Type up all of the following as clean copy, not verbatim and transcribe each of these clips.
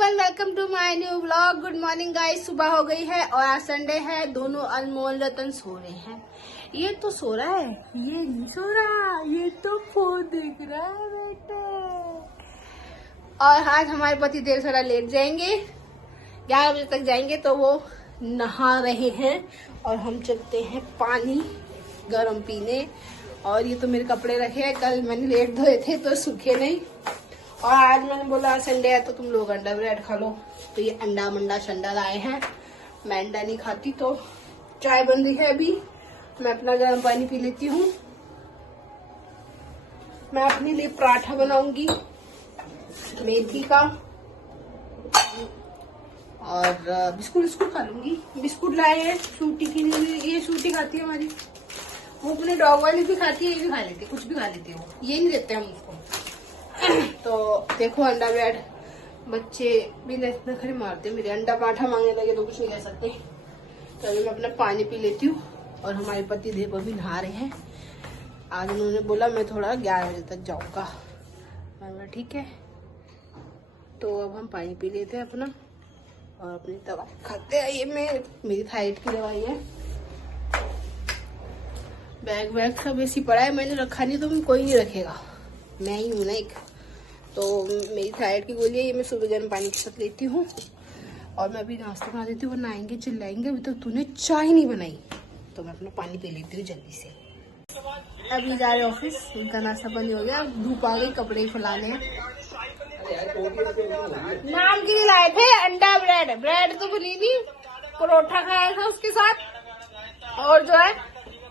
Everyone, welcome to my new vlog. Good morning guys. सुबह हो गई है और आज संडे है। दोनों अनमोल रतन सो रहे हैं। ये तो सो रहा है, ये नहीं सो रहा, ये तो फोन देख रहा है बेटे। और आज हमारे पति देर थोड़ा लेट जाएंगे, 11 बजे तक जाएंगे, तो वो नहा रहे हैं और हम चलते हैं पानी गर्म पीने। और ये तो मेरे कपड़े रखे हैं, कल मैंने लेट धोए थे तो सूखे नहीं। और आज मैंने बोला संडे है तो तुम लोग अंडा ब्रेड खा लो, तो ये अंडा मंडा शंडा लाए हैं। मैं अंडा नहीं खाती, तो चाय बन रही है अभी। मैं अपना गर्म पानी पी लेती हूँ। मैं अपने लिए पराठा बनाऊंगी मेथी का, और बिस्कुट खा लूंगी। बिस्कुट लाए हैं सूटी के लिए, ये सूटी खाती है हमारी। वो अपने डॉग वाली भी खाती है, ये भी खा लेती है, कुछ भी खा लेती है वो, ये नहीं देते हम उसको। तो देखो अंडा ब्रेड, बच्चे भी नखरे मारते मेरे, अंडा पराठा मांगने लगे तो कुछ नहीं कह सकते। तो अभी मैं अपना पानी पी लेती हूँ। और हमारे पति देव अभी नहा रहे हैं। आज उन्होंने बोला मैं थोड़ा 11 बजे तक जाऊंगा। मैं बोला ठीक है। तो अब हम पानी पी लेते हैं अपना और अपनी दवा खाते हैं। ये मेरी थायराइड की दवाई है। बैग वैग सब ऐसी पड़ा है, मैंने रखा नहीं, तो कोई नहीं रखेगा, मैं ही हूं ना एक। तो मेरी थायराइड की गोली है, ये मैं सुबह गर्म पानी के साथ लेती हूँ। और मैं अभी नाश्ता बना देती हूँ, नहाएंगे चिल्लाएंगे अभी तक तूने चाय नहीं बनाई। तो मैं अपना पानी पी लेती हूँ जल्दी से। अभी जा रहे ऑफिस, उनका नाश्ता पानी हो गया, धूप आ गई, कपड़े फैलाने हैं। नाम के लिए लाए थे अंडा ब्रेड, ब्रेड तो बनी नहीं, परोठा खाया था उसके साथ। और जो है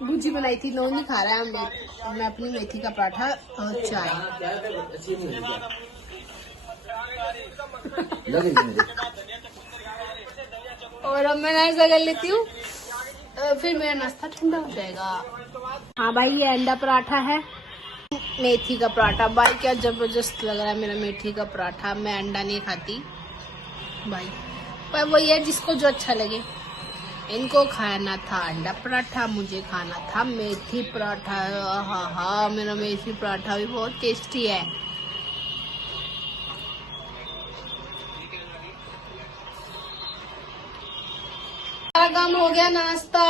भुजी बनाई थी, लोग नहीं खा रहा है। मैं अपनी मेथी का पराठा और चाय। और अब मैं नाश्ता कर लेती हूँ, फिर मेरा नाश्ता ठंडा हो जाएगा। हाँ भाई, ये अंडा पराठा है, मेथी का पराठा। भाई क्या जबरदस्त लग रहा है मेरा मेथी का पराठा। मैं अंडा नहीं खाती भाई, पर वही है जिसको जो अच्छा लगे। इनको खाना था अंडा पराठा, मुझे खाना था मेथी पराठा। हाँ, मेरा मेथी पराठा भी बहुत टेस्टी है। काम हो गया, नाश्ता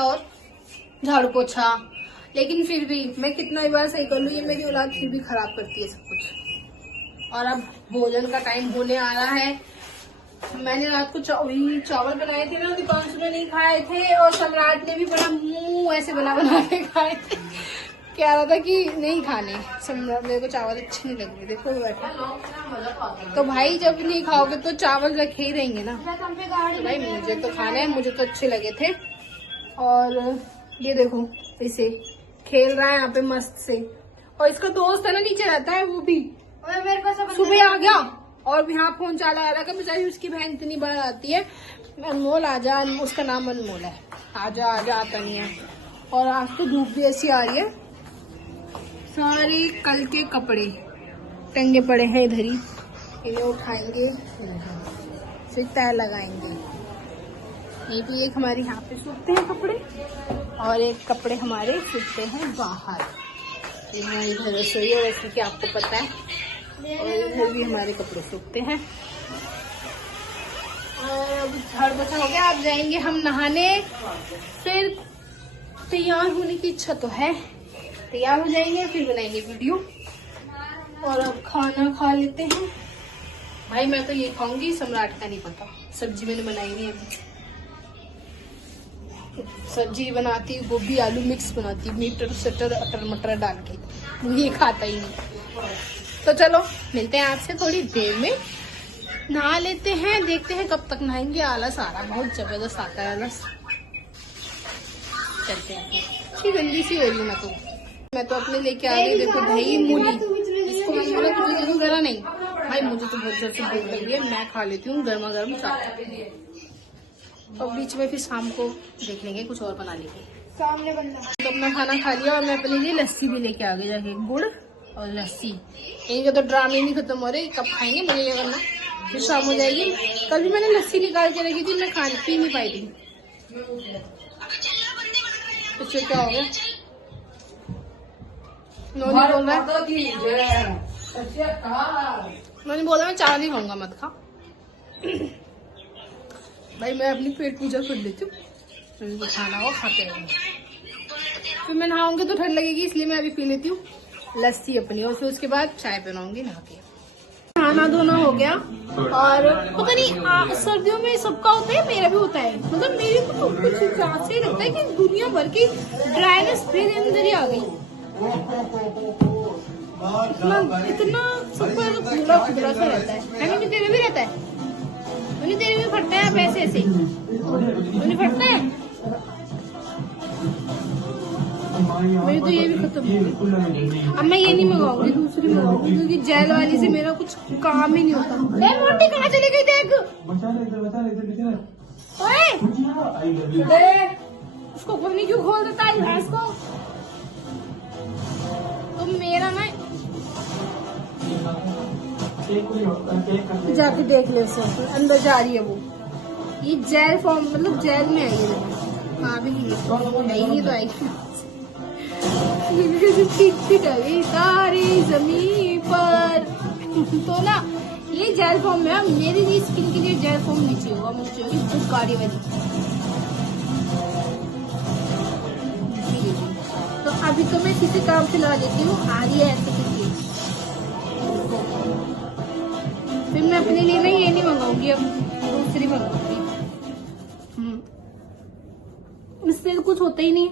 और झाड़ू पोछा। लेकिन फिर भी मैं कितना ही बार सही कर लूँ, ये मेरी औलाद फिर भी खराब करती है सब कुछ। और अब भोजन का टाइम होने आ रहा है। मैंने रात को चावल बनाए थे ना, दीपांशु ने नहीं खाए थे, और सम्राट ने भी बड़ा मुंह ऐसे बना के खाए थे। कह रहा था कि नहीं खाने, सम्राट मेरे को चावल अच्छे नहीं लग रहे। देखो बैठा, तो भाई जब नहीं खाओगे तो चावल रखे ही रहेंगे ना। तो भाई मुझे तो खाना है, मुझे तो अच्छे लगे थे। और ये देखो इसे खेल रहा है यहाँ पे मस्त से। और इसका दोस्त है ना, नीचे रहता है, वो भी सुबह आ गया और यहाँ फोन चला आ रहा है। बेचारी उसकी बहन इतनी बार आती है, अनमोल आजा, उसका नाम अनमोल है, आजा आजा, आता नहीं है। और आज तो धूप भी ऐसी आ रही है। सारे कल के कपड़े टंगे पड़े हैं इधर ही, इन्हें उठाएंगे फिर तय लगाएंगे। एक हमारे यहाँ पे सूखते हैं कपड़े, और एक कपड़े हमारे सूखते हैं बाहर। इधर रसोई है, वैसे कि आपको पता है। और इधर भी हमारे कपड़े सूखते हैं। और अब झाड़ पोछा हो गया, अब जाएंगे हम नहाने। फिर तैयार होने की इच्छा तो है, तैयार हो जाएंगे, फिर बनाएंगे वीडियो। और अब खाना खा लेते हैं। भाई मैं तो ये खाऊंगी, सम्राट का नहीं पता। सब्जी मैंने बनाई नहीं अभी। सब्जी बनाती गोभी आलू मिक्स बनाती, मीटर सटर अटर मटर डाल के, ये खाता ही नहीं। तो चलो मिलते हैं आपसे थोड़ी देर में। नहा लेते हैं, देखते हैं कब तक नहाएंगे। आलस आ रहा, बहुत जबरदस्त आता है आलस। चलते हैं, अच्छी गंदी सी हो रही मैं तो अपने लेके आ गई। देखो दही मूली, इसको मैंने बोला तुझे जरूर करा नहीं। भाई मुझे तो बहुत जोर से भूख लगी है, मैं खा लेती हूँ गर्मा गर्म साथ। और बीच में फिर शाम को देख लेंगे, कुछ और बना लेंगे। तो अपना खाना खा लिया और मैं अपने लिए लस्सी भी लेके आ गई, जाके गुड़ और लस्सी। इनके तो ड्रामे नहीं खत्म हो रहे, कब खाएंगे मुझे ये करना, फिर शाम हो जाएगी। कल भी मैंने लस्सी निकाल के रखी थी, मैं पी नहीं पाई थी। इससे क्या हो गया, नोनी बोल रहा है मैंने बोला मैं चावल नहीं खाऊंगा, मत खा। भाई मैं अपनी पेट पूजा कर लेती हूँ, तो खाना हो खाते रहेंगे। फिर मैं नहाऊंगी तो ठंड लगेगी, इसलिए मैं अभी पी लेती हूँ लस्सी अपनी, और फिर उसके बाद चाय बनाऊंगी नहा के। खाना धोना हो गया, और पता नहीं सर्दियों में सबका होता है, मेरा भी होता है। मतलब मेरे को तो कुछ ऐसे ही लगता है कि दुनिया भर की ड्राइनेस मेरे अंदर ही आ गई। इतना सबको खुला खुला सा रहता है। नहीं तेरे भी रहता है, नहीं तेरे भी फटता है ऐसे ऐसे, नहीं फटता है। मेरी तो ये भी खत्म हो गई। अब मैं ये नहीं मंगाऊंगी, दूसरी मंगाऊंगी, क्योंकि जेल वाली से मेरा कुछ काम ही नहीं होता। मोटी कहाँ चली गई देख, ओए उसको नहीं क्यों खोल देता है भैंस को। तो मेरा ना जाके देख ले उसे, अंदर जा रही है वो। ये जेल फॉर्म मतलब जेल में आई है। हाँ भी नहीं तो आएगी। ठीक आ गई सारी जमीन पर। तो ना ये जेल फॉर्म में, मेरी भी स्किन के लिए जेल फॉर्म नीचे होगा, मुझे होगी बुक गाड़ी वाली। तो अभी तो मैं किसी काम से लगा देती हूँ, आ रही है ऐसे करके। फिर मैं अपने लिए ना ये नहीं मंगाऊंगी, अब दूसरी मंगाऊंगी। इससे तो कुछ होता ही नहीं,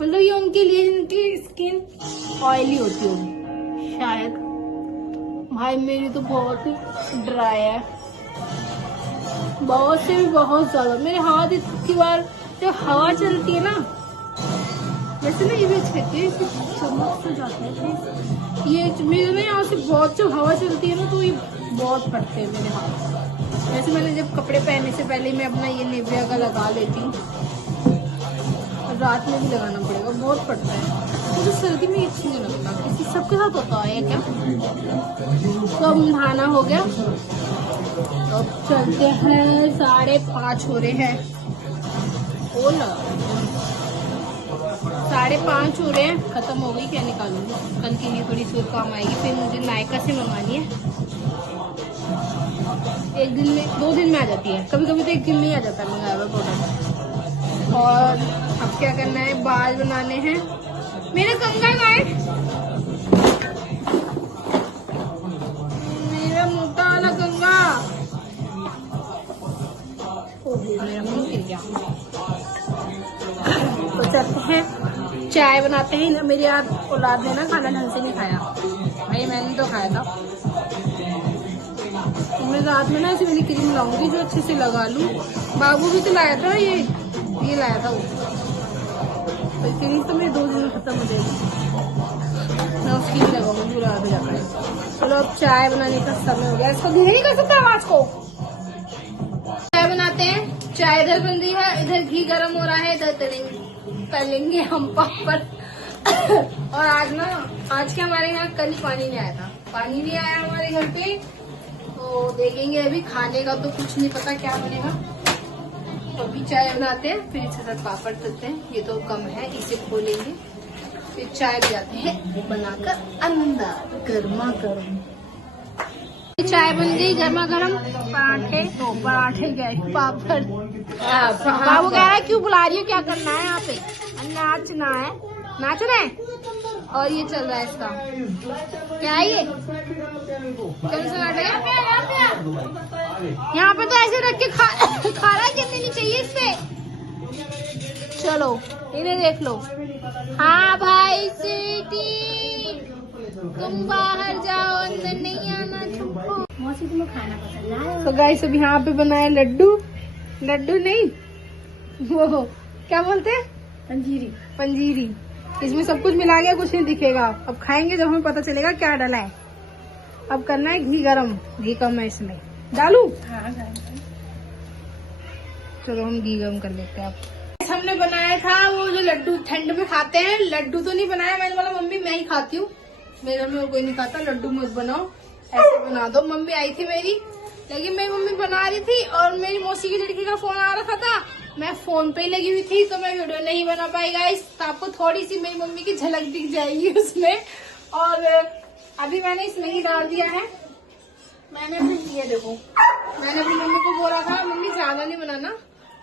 मतलब ये उनके लिए जिनकी स्किन ऑयली होती होगी शायद। भाई मेरी तो बहुत ही ड्राई है, बहुत से भी बहुत ज्यादा। मेरे हाथ इतनी बार जब हवा चलती है ना, वैसे ना ये भी अच्छी लगती है, चमक से जाता है ये मेरे ना यहाँ से बहुत, जब हवा चलती है ना तो ये बहुत फटते हैं मेरे हाथ। वैसे मैंने जब कपड़े पहनने से पहले मैं अपना ये निविया का लगा लेती हूँ, रात में भी लगाना पड़ेगा, बहुत पड़ता है मुझे। सर्दी में अच्छी नहीं लगता, किसी सबके साथ होता है क्या। तो अब नहाना हो गया, तो अब चलते हैं। 5:30 हो रहे हैं, 5:30 हो रहे हैं। खत्म हो गई, क्या निकालूंगी कल के लिए, थोड़ी सी काम आएगी। फिर मुझे नायका से मंगानी है, 1 दिन में 2 दिन में आ जाती है, कभी कभी तो 1 दिन में ही आ जाता है मंगाया हुआ प्रोडक्ट। और अब क्या करना है, बाल बनाने हैं। मेरा कंगा गाइड, मेरा मोटा वाला कंगा। मेरा मुंह गिर गया। तो चलते हैं चाय बनाते हैं। मेरी यार औलाद ने ना खाना ढंग से नहीं खाया, भाई मैंने तो खाया था। मैं रात में ना ऐसी वाली क्रीम लाऊंगी जो अच्छे से लगा लूं। बाबू भी तो लाया था, ये लाया था वो, तो क्रीम तो मेरे 2 दिन में खत्म हो जाएगी। मैं उसकी भी लगाऊंगी, पूरा आ जाता है। चलो अब चाय बनाने का समय हो गया, इसको धीरे नहीं कर सकता आवाज को। चाय बनाते हैं, चाय इधर बन रही है, इधर घी गर्म हो रहा है, इधर तलेंगे हम पापड़। और आज के हमारे यहाँ कल पानी नहीं आया था, पानी नहीं आया हमारे घर पे। तो देखेंगे, अभी खाने का तो कुछ नहीं पता क्या बनेगा। तो अभी चाय बनाते हैं, फिर इसके साथ पापड़ तलते हैं। ये तो कम है, इसे खोलेंगे, फिर चाय भी आते हैं बनाकर अंदर गर्मा गर्म। चाय बन गई गर्मा गर्म, पराठे गए, पापड़। बाबू कह रहा है क्यों बुला रही है, क्या करना है यहाँ पे, नाचना है। और ये चल रहा है इसका क्या है, ये कौन सा नाटक है। यहाँ पे तो ऐसे रख के खा रहा है, गिरनी नहीं चाहिए इस पे। चलो इन्हें देख लो। हाँ भाई सीटी, तुम बाहर जाओ, अंदर नहीं आना। मौसी तुम्हें खाना पसंद है। तो गाइस अब यहाँ पे बनाए लड्डू नहीं, वो क्या बोलते हैं, पंजीरी। इसमें सब कुछ मिला गया, कुछ नहीं दिखेगा। अब खाएंगे जब हमें पता चलेगा क्या डाला है। अब करना है घी गरम, घी कम है इसमें, डालू। चलो हम घी गरम कर लेते हैं। अब हमने बनाया था वो जो लड्डू ठंड में खाते हैं, लड्डू तो नहीं बनाया। मैंने बोला मम्मी मैं ही खाती हूँ, मेरे घर में और कोई नहीं खाता, लड्डू मत बनाओ, ऐसे बना दो। मम्मी आई थी मेरी, लेकिन मेरी मम्मी बना रही थी और मेरी मौसी की लड़की का फोन आ रखा था, मैं फोन पे ही लगी हुई थी, तो मैं वीडियो नहीं बना पाई गाइस। तो आपको थोड़ी सी मेरी मम्मी की झलक दिख जाएगी उसमें। और अभी मैंने इसमें ही डाल दिया है। मैंने अपने ये देखो, मैंने अपनी मम्मी को बोला था मम्मी ज्यादा नहीं बनाना,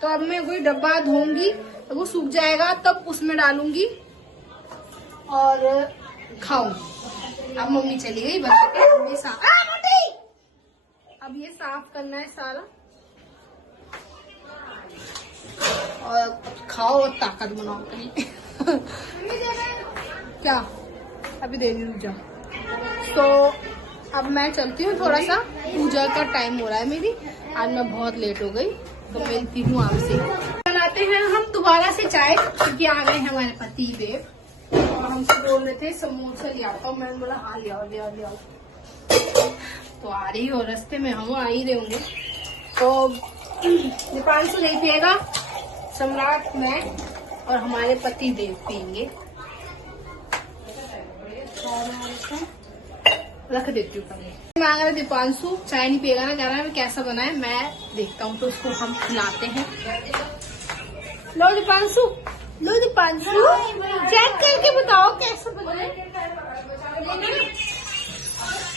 तो अब मैं कोई डब्बा धोऊंगी तो वो सूख जाएगा तब उसमें डालूंगी और खाऊंगी। अब मम्मी चली गई बना के, अब ये साफ करना है सारा और खाओ और ताकत बनाओ अपनी। क्या अभी दे दी जा। तो अब मैं चलती हूँ, थोड़ा सा पूजा का टाइम हो रहा है मेरी, आज मैं बहुत लेट हो गई तो मिलती हूँ आपसे। बनाते हैं हम दोबारा से चाय, क्योंकि आ गए हैं हमारे पति देव और हमसे बोल रहे थे समोसा ले आओ। मैंने बोला हाँ ले आओ ले आओ ले आओ। तो आ रही हो, रास्ते में हम आ ही रहे होंगे। तो दीपांशु नहीं पिएगा, सम्राट, मैं और हमारे पति देव पियेंगे। रख देती हूँ पहले। मांग रहा दीपांशु चाय नहीं पिएगा ना, कह रहा है कैसा बना है, मैं देखता हूँ तो उसको हम खिलाते हैं। लो दीपांशु, लो दीपांशु, चेक करके बताओ कैसा बना है।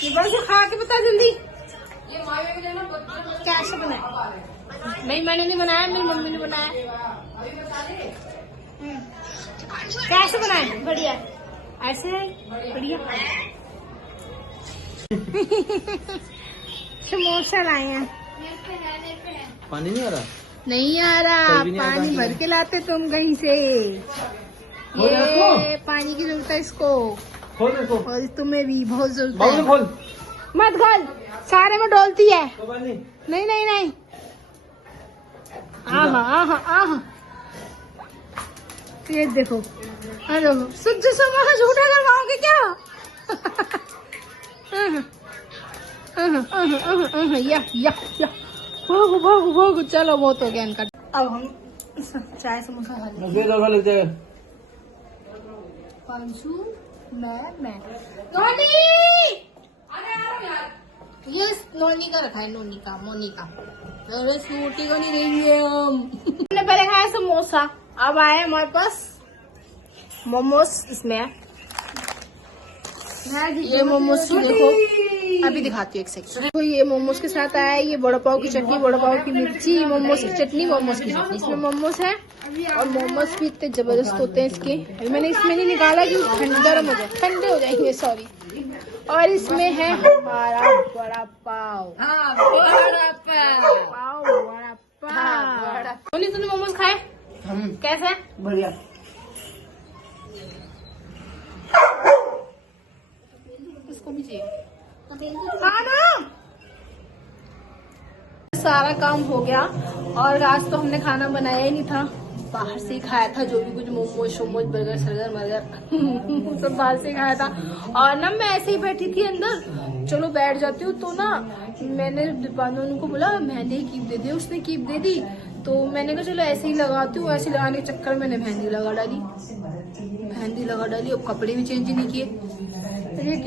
दीपांशु खा के बता जल्दी कैसा बना है। नहीं मैंने नहीं बनाया, मेरी मम्मी ने बनाया। कैसे बनाया? बढ़िया, ऐसे है बढ़िया। समोसा लाए हैं। पानी नहीं आ रहा? नहीं आ रहा, पानी भर के लाते तुम कहीं से। ये पानी की जरूरत है इसको, और तुम्हें भी बहुत जरूरत है। मत खोल, सारे में डोलती है। नहीं नहीं नहीं, आहा आहा आहा, ये देखो, हेलो सुध समोसा झूठा करवाओगे क्या? या भागो भागो भागो, चलो बहुत हो गया इनका। अब हम चाय समोसा खा लेते हैं। पांचू, मैं नोनी, ये नोनी का रखा है, नोनी का, मोनी का। अरे सूटी को नहीं देंगे हम। हमने पहले खाया समोसा, अब आए हमारे पास मोमोस। इसमें ये मोमोस की देखो, अभी दिखाती हूँ एक सेकंड। तो ये मोमोस के साथ आया है ये बड़ा पाव की चटनी, बड़ा पाव की मिर्ची, मोमोस की चटनी, मोमोस की चटनी। इसमें मोमोस है और मोमोस भी इतने जबरदस्त होते हैं इसके। अभी मैंने इसमें नहीं निकाला क्योंकि गर्म हो जाए, ठंडे हो जाएंगे, सॉरी। और इसमें है हमारा बड़ा पाव, बड़ा पाव। तूने मोमोस खाए कैसे? बढ़िया। इसको भी चाहिए खाना। सारा काम हो गया और आज तो हमने खाना बनाया ही नहीं था, बाहर से ही खाया था। जो भी कुछ मोमोज शोमोज बर्गर सर्गर मर्गर सब बाहर से खाया था। और ना मैं ऐसे ही बैठी थी अंदर, चलो बैठ जाती हूँ। तो ना मैंने दीपांशु को बोला मेहंदी कीप दे दे, उसने कीप दे दी। तो मैंने कहा चलो ऐसे ही लगाती हूँ। ऐसे लगाने के चक्कर में मैंने मेहंदी लगा डाली। अब कपड़े भी चेंज नहीं किए।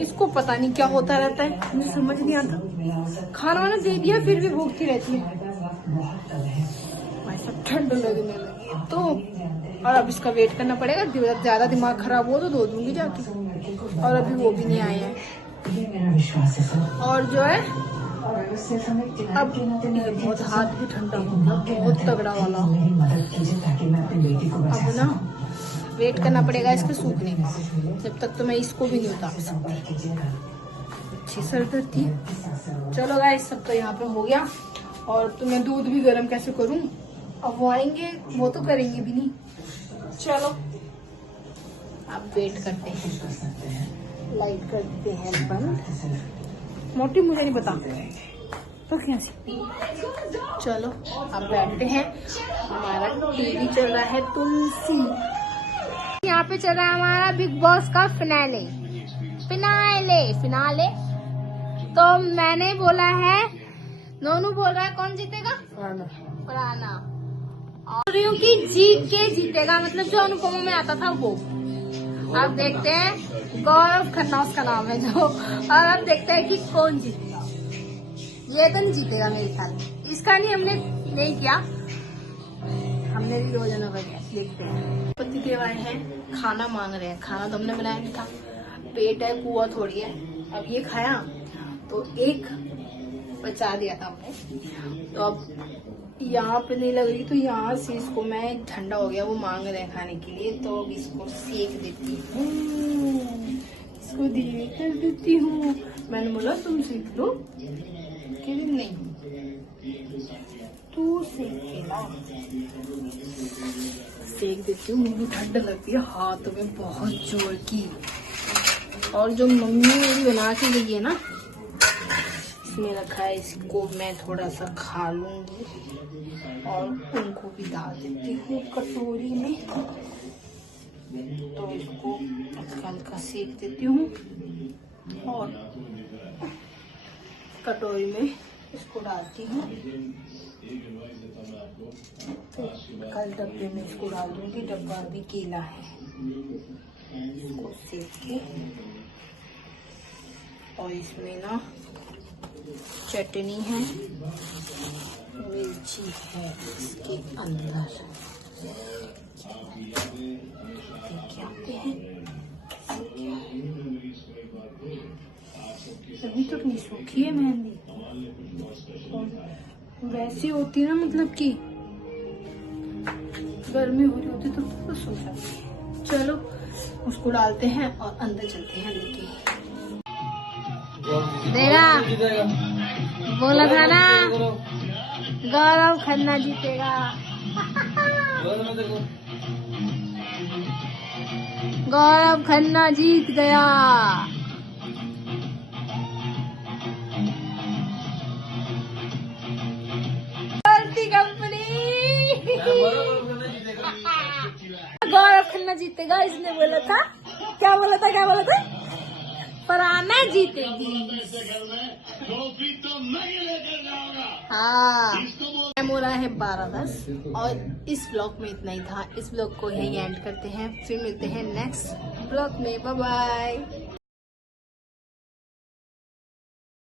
इसको पता नहीं क्या होता रहता है, मुझे समझ नहीं आता। खाना वाना दे दिया फिर भी भूखती रहती है, सब ठंड लगने लगी तो। और अब इसका वेट करना पड़ेगा, ज्यादा दिमाग खराब हो तो धो दूंगी जाके। और अभी वो भी नहीं आए हैं। और जो है अब ये बहुत हाथ भी ठंडा हो गया, बहुत तगड़ा वाला। अब ना वेट करना पड़ेगा इसके सूखने का, जब तक तो मैं इसको भी नहीं उतार सकती। अच्छी सर दर्द थी। चलो गाइस, सब तो यहाँ पे हो गया। और तो मैं दूध भी गर्म कैसे करूँ, अब वो आएंगे, वो तो करेंगे भी नहीं। चलो अब वेट करते हैं, लाइट करते हैं बंद। मोटी मुझे नहीं बता तो क्या सी। चलो अब बैठते हैं, हमारा टीवी चल रहा है तुलसी। यहाँ पे चल रहा है हमारा बिग बॉस का फिनाले। तो मैंने बोला है, नोनू बोल रहा है कौन जीतेगा? पुराना। और कि जीतेगा, मतलब जो अनुपमा में आता था वो। अब देखते हैं, गौरव खन्ना उसका नाम है जो। और अब देखते हैं कि कौन जीतेगा। ये तो नहीं जीतेगा मेरे ख्याल, इसका नहीं, हमने नहीं किया, हमने भी 2 जनों का किया। देखते हैं। पति देव आए हैं, खाना मांग रहे हैं। खाना तो हमने बनाया नहीं था, पेट है, कुआ थोड़ी है। अब ये खाया तो एक बचा दिया था हमने, तो अब यहाँ पे नहीं लग रही, तो यहाँ से इसको मैं, ठंडा हो गया, वो मांग रहे हैं खाने के लिए, तो अब इसको सेक देती हूँ, इसको धीरे कर देती हूँ। मैंने बोला तुम सेक लो, कि नहीं तू सेक के ला, सेक देती हूँ। मुझे ठंड लगती है हाथों में बहुत जोर की, और जो मम्मी मेरी बना के गई है ना, इसमें रखा है, इसको मैं थोड़ा सा खा लूंगी और उनको भी डाल देती हूँ कटोरी में। तो इसको हल्का सेक देती हूँ और कटोरी में इसको डालती हूँ। कल डब्बे में इसको डाल दूंगी, डब्बा भी गीला है। इसको सेक के, और इसमें ना चटनी है, मिर्ची है इसके अंदर, देख आते हैं। अभी तो नहीं सूखी है मेहंदी, वैसी होती ना, मतलब कि गर्मी हो रही होती तो सूख जाती है। चलो उसको डालते हैं और अंदर चलते हैं लेके। देगा बोला था ना गौरव खन्ना जीतेगा। गौरव खन्ना जीत गया। कंपनी गौरव खन्ना जीतेगा, इसने बोला था। क्या बोला था, क्या बोला था? फरहाना जीतेगी। हाँ, टाइम हो रहा है 12:10 और इस ब्लॉग में इतना ही था। इस ब्लॉग को यहीं एंड करते हैं, फिर मिलते हैं नेक्स्ट ब्लॉग में। Bye bye.